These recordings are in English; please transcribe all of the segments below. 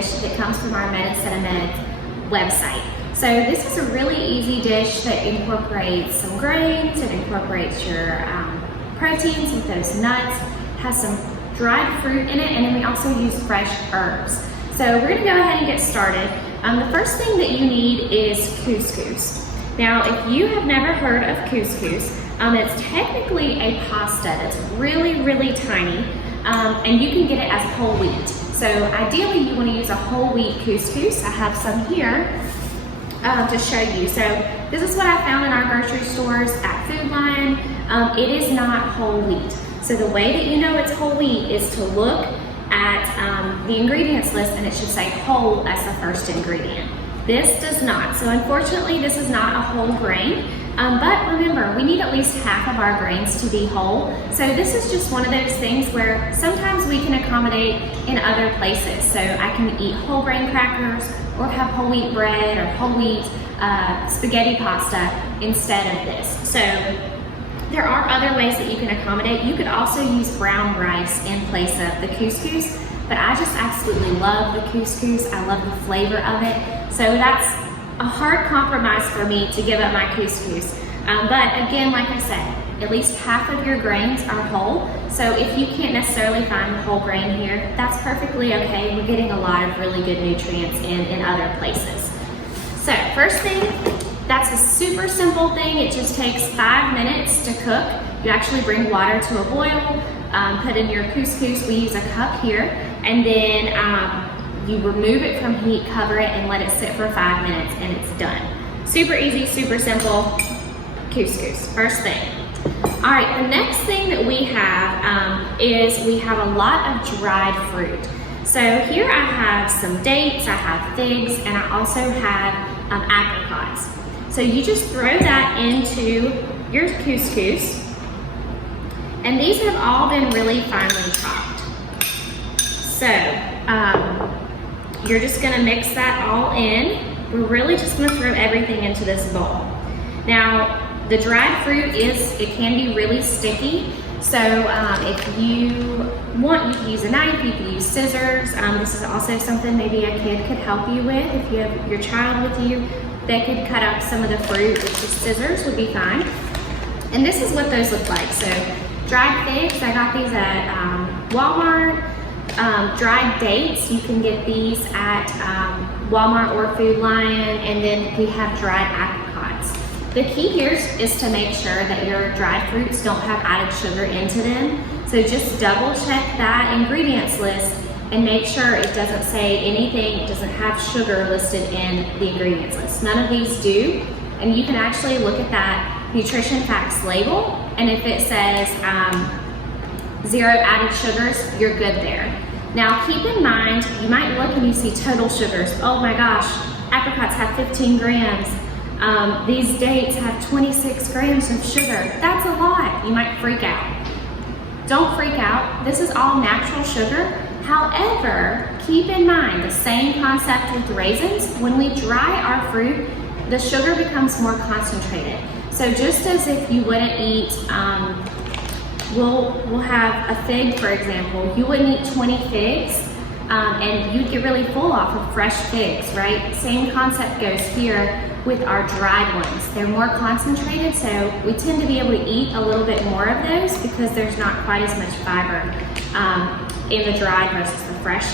dish that comes from our Med website. So this is a really easy dish that incorporates some grains, it incorporates your proteins with those nuts, has some dried fruit in it, and then we also use fresh herbs. So we're gonna go ahead and get started. The first thing that you need is couscous. Now, if you have never heard of couscous, it's technically a pasta that's really, really tiny, and you can get it as whole wheat. So ideally you wanna use a whole wheat couscous. I have some here to show you. So this is what I found in our grocery stores at Food Lion. It is not whole wheat. So the way that you know it's whole wheat is to look at the ingredients list, and it should say whole as the first ingredient. This does not. So unfortunately, this is not a whole grain, but remember, we need at least half of our grains to be whole. So this is just one of those things where sometimes we can accommodate in other places. So I can eat whole grain crackers or have whole wheat bread or whole wheat spaghetti pasta instead of this. So there are other ways that you can accommodate. You could also use brown rice in place of the couscous, but I just absolutely love the couscous. I love the flavor of it. So that's a hard compromise for me to give up my couscous. But again, like I said, at least half of your grains are whole. So if you can't necessarily find the whole grain here, that's perfectly okay. We're getting a lot of really good nutrients in other places. So first thing, that's a super simple thing. It just takes 5 minutes to cook. You actually bring water to a boil, put in your couscous. We use a cup here, and then you remove it from heat, cover it, and let it sit for 5 minutes, and it's done. Super easy, super simple couscous, first thing. All right, the next thing that we have is we have a lot of dried fruit. So here I have some dates, I have figs, and I also have apricots. So you just throw that into your couscous, and these have all been really finely chopped. So you're just gonna mix that all in. We're really just gonna throw everything into this bowl. Now, the dried fruit it can be really sticky. So if you want, you can use a knife, you can use scissors. This is also something maybe a kid could help you with. If you have your child with you, they could cut up some of the fruit with just scissors would be fine. And this is what those look like. So dried figs, I got these at Walmart. Dried dates, you can get these at Walmart or Food Lion, and then we have dried apricots. The key here is to make sure that your dried fruits don't have added sugar into them. So just double check that ingredients list and make sure it doesn't say anything, it doesn't have sugar listed in the ingredients list. None of these do, and you can actually look at that nutrition facts label, and if it says 0 added sugars, you're good there. Now keep in mind, you might look and you see total sugars. Oh my gosh, apricots have 15 grams. These dates have 26 grams of sugar. That's a lot. You might freak out. Don't freak out. This is all natural sugar. However, keep in mind the same concept with raisins. When we dry our fruit, the sugar becomes more concentrated. So just as if you wouldn't eat, we'll have a fig, for example. You wouldn't eat 20 figs, and you'd get really full off of fresh figs, right? Same concept goes here with our dried ones. They're more concentrated, so we tend to be able to eat a little bit more of those because there's not quite as much fiber in the dried versus the fresh.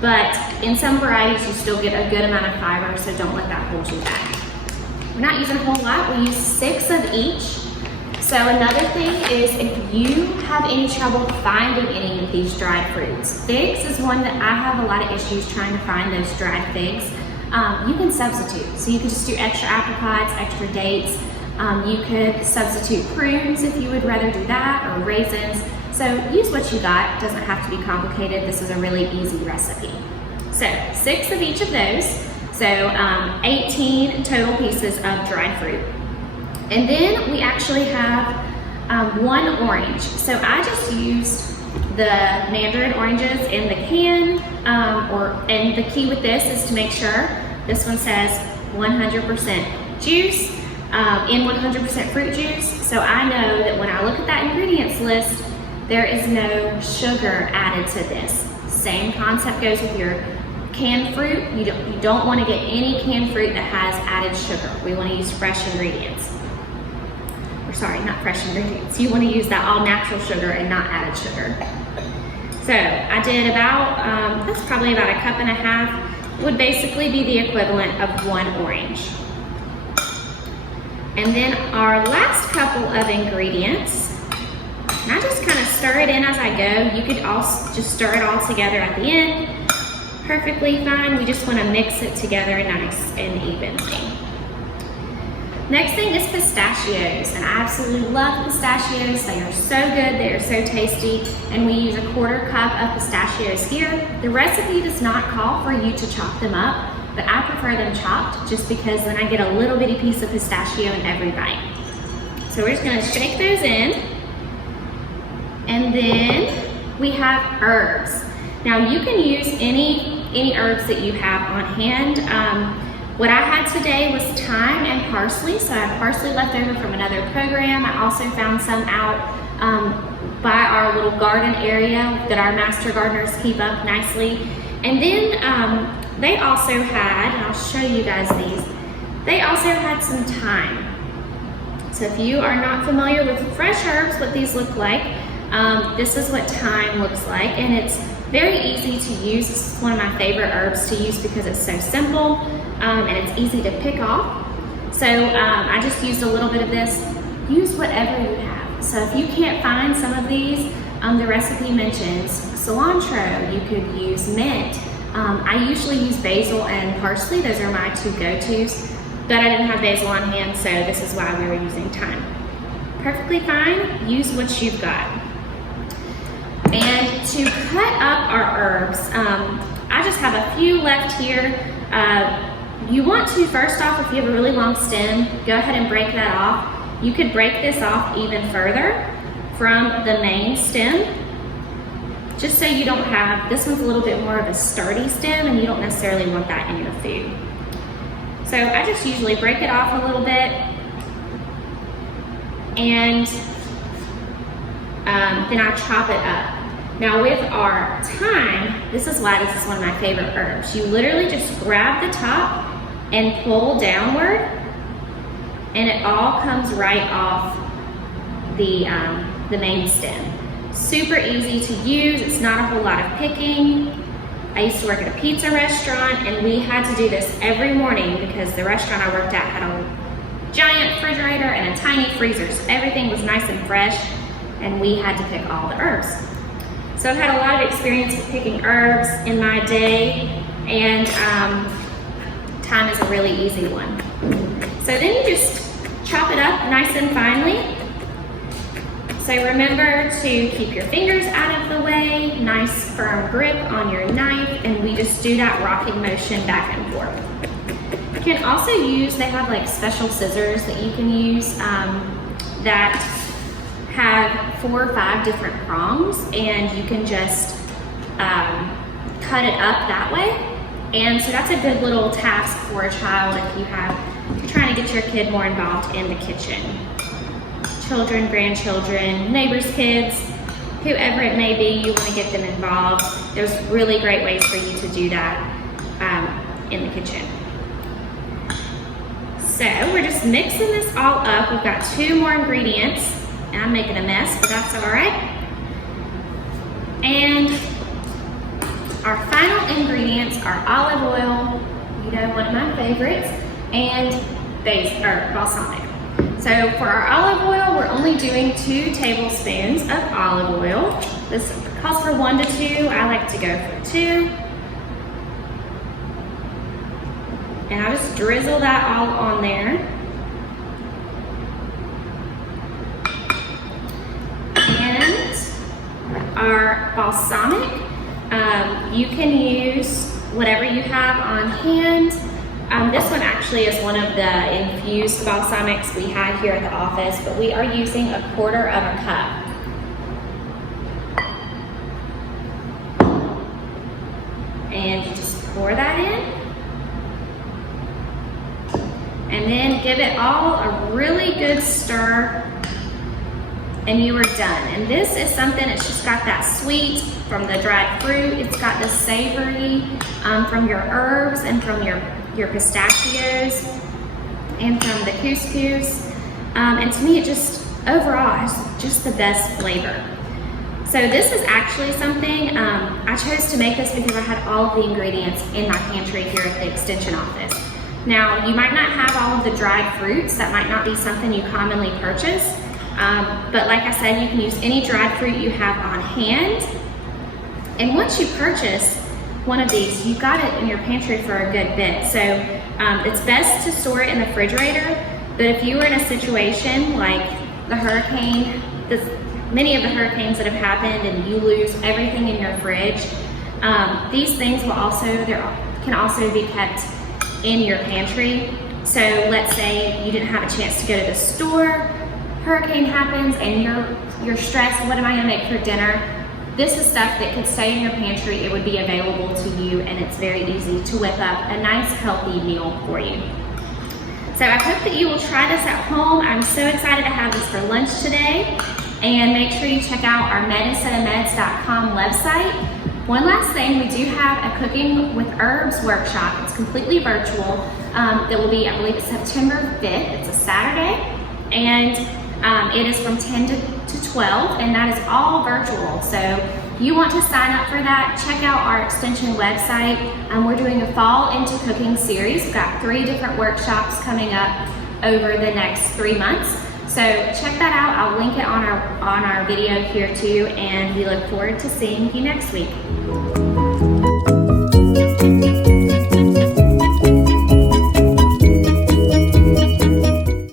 But in some varieties, you still get a good amount of fiber, so don't let that hold you back. We're not using a whole lot. We use 6 of each. So another thing is if you have any trouble finding any of these dried fruits, figs is one that I have a lot of issues trying to find those dried figs. You can substitute. So you can just do extra apricots, extra dates. You could substitute prunes if you would rather do that, or raisins. So use what you got. It doesn't have to be complicated. This is a really easy recipe. So 6 of each of those. So 18 total pieces of dried fruit. And then we actually have 1 orange. So I just used the mandarin oranges in the can, and the key with this is to make sure this one says 100% juice, in 100% fruit juice. So I know that when I look at that ingredients list, there is no sugar added to this. Same concept goes with your canned fruit, you don't want to get any canned fruit that has added sugar. We want to use fresh ingredients. Or sorry, not fresh ingredients. You want to use that all natural sugar and not added sugar. So I did about, that's probably about a cup and a half, would basically be the equivalent of 1 orange. And then our last couple of ingredients, and I just kind of stir it in as I go. You could also just stir it all together at the end. Perfectly fine. We just want to mix it together nice and evenly. Next thing is pistachios, and I absolutely love pistachios. They are so good, they are so tasty, and we use a 1/4 cup of pistachios here. The recipe does not call for you to chop them up, but I prefer them chopped just because then I get a little bitty piece of pistachio in every bite. So we're just gonna shake those in. And then we have herbs. Now you can use any herbs that you have on hand. What I had today was thyme and parsley. So I have parsley left over from another program. I also found some out by our little garden area that our master gardeners keep up nicely. And then they also had, and I'll show you guys these, they also had some thyme. So if you are not familiar with fresh herbs, what these look like, this is what thyme looks like, and it's very easy to use. This is one of my favorite herbs to use because it's so simple and it's easy to pick off. So I just used a little bit of this. Use whatever you have. So if you can't find some of these, the recipe mentions cilantro, you could use mint. I usually use basil and parsley. Those are my 2 go-tos, but I didn't have basil on hand, so this is why we were using thyme. Perfectly fine, use what you've got. And to cut up our herbs, I just have a few left here. You want to, first off, if you have a really long stem, go ahead and break that off. You could break this off even further from the main stem, just so you don't have, this one's a little bit more of a sturdy stem and you don't necessarily want that in your food. So I just usually break it off a little bit, and then I chop it up. Now with our thyme, this is why this is one of my favorite herbs. You literally just grab the top and pull downward, and it all comes right off the main stem. Super easy to use. It's not a whole lot of picking. I used to work at a pizza restaurant, and we had to do this every morning because the restaurant I worked at had a giant refrigerator and a tiny freezer, so everything was nice and fresh, and we had to pick all the herbs. So I've had a lot of experience with picking herbs in my day, and thyme is a really easy one. So then you just chop it up nice and finely. So remember to keep your fingers out of the way, nice firm grip on your knife, and we just do that rocking motion back and forth. You can also use, they have like special scissors that you can use that have 4 or 5 different prongs, and you can just cut it up that way. And so that's a good little task for a child if you're trying to get your kid more involved in the kitchen. Children, grandchildren, neighbors' kids, whoever it may be, you want to get them involved. There's really great ways for you to do that in the kitchen. So we're just mixing this all up. We've got 2 more ingredients, and I'm making a mess, but that's all right. And our final ingredients are olive oil, you know, one of my favorites, and balsamic. So for our olive oil, we're only doing 2 tablespoons of olive oil. This calls for 1 to 2. I like to go for 2. And I'll just drizzle that all on there. And our balsamic, you can use whatever you have on hand. This one actually is one of the infused balsamics we had here at the office, but we are using 1/4 of a cup. And you just pour that in. And then give it all a really good stir. and you are done. And this is something, it's just got that sweet from the dried fruit. It's got the savory from your herbs and from your pistachios and from the couscous. And to me, it just overall has just the best flavor. So this is actually something, I chose to make this because I had all of the ingredients in my pantry here at the extension office. Now, you might not have all of the dried fruits. That might not be something you commonly purchase. But like I said, you can use any dried fruit you have on hand. And once you purchase one of these, you've got it in your pantry for a good bit. So it's best to store it in the refrigerator. But if you were in a situation like the hurricane, many of the hurricanes that have happened, and you lose everything in your fridge, these things can also be kept in your pantry. So let's say you didn't have a chance to go to the store, hurricane happens, and you're stressed, what am I gonna make for dinner? This is stuff that could stay in your pantry. It would be available to you, and it's very easy to whip up a nice healthy meal for you. So I hope that you will try this at home. I'm so excited to have this for lunch today. And make sure you check out our medinsteadofmeds.com website. One last thing, we do have a Cooking with Herbs workshop. It's completely virtual. That will be, I believe it's September 5th. It's a Saturday. And it is from 10 to 12, and that is all virtual. So if you want to sign up for that, check out our extension website. We're doing a Fall into Cooking series. We've got 3 different workshops coming up over the next 3 months. So check that out. I'll link it on our video here too, and we look forward to seeing you next week.